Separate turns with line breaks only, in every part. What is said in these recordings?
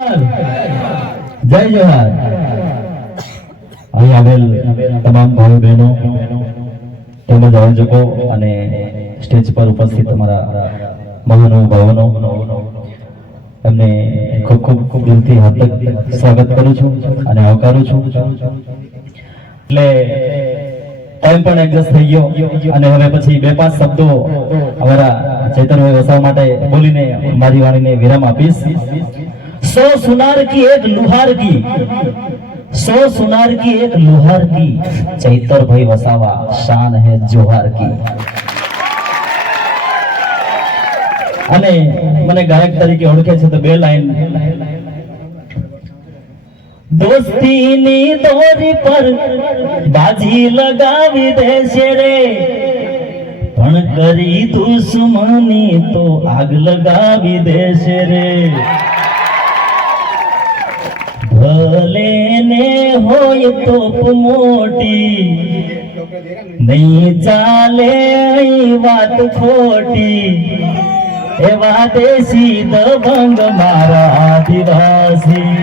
જય જવાહર. અહીં આવેલ તમામ ભાઈ બહેનો તેમજ આયોજકો અને સ્ટેજ પર ઉપસ્થિત અમારા મહાનુભાવોનો એમને ખૂબ ખૂબ ખૂબ દિલથી હાર્દિક સ્વાગત કરું છું અને આવકારું છું. એટલે ટાઈમ પણ એડજસ્ટ થઈ ગયો અને હવે પછી બે પાંચ શબ્દો અમારા ચેતનભાઈ વસાવ માટે બોલીને મારી વાણીને વિરામ આપીશ. सौ सुनार की एक लुहार की सौ सुनार की एक लुहार की चैतर भाई वसावा शान है जोहार की અને મને ગાયક તરીકે ઓળખે છે તો બે લાઈન દોસ્તીની દોરી પર બાજી લગાવી દેશે રે પણ કરી દુશ્મની તો આગ લગાવી દેશે રે ભલે ને હોય તોપ મોટી, નહીં ચાલે વાત ખોટી. એવા દેશી દબંગ મારા આદિવાસી.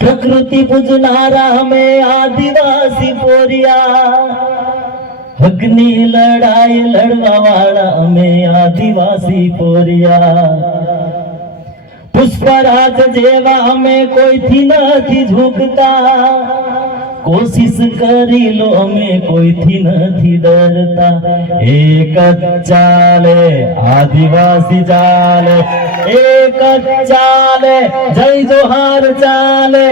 પ્રકૃતિ પૂજનારા અમે આદિવાસી પોરિયા. અગ્નિ લડાઈ લડવા વાળા અમે આદિવાસી પોરિયા. પુષ્પરાજ જેવા અમે કોઈથી નથી ઝૂકતા. કોશિશ કરી લો અમે કોઈથી નથી ડરતા. એક જ ચાલે, આદિવાસી ચાલે, એક જ ચાલે, જય જોહાર ચાલે,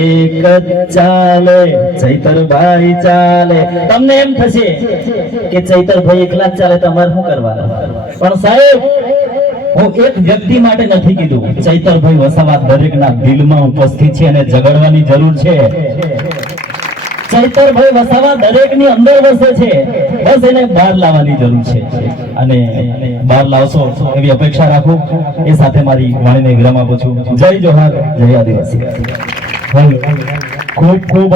એક જ ચાલે, ચૈતરભાઈ ચાલે. તમને એમ થશે કે ચૈતરભાઈ એકલા જ ચાલે તમારે શું કરવાનું? પણ સાહેબ હું એક વ્યક્તિ માટે નથી કીધું. ચૈતરભાઈ વસાવા દરેકના દિલમાં ઉપસ્થિત છે અને ઝઘડવાની જરૂર છે. ચૈતરભાઈ વસાવા દરેકની અંદર વસે છે. બસ એને બહાર લાવવાની જરૂર છે. અને બહાર લાવશો એવી અપેક્ષા રાખું. એ સાથે મારી વાણીને વિરામ આપું છું. જય જોહાર, જય આદિવાસી. ખૂબ ખૂબ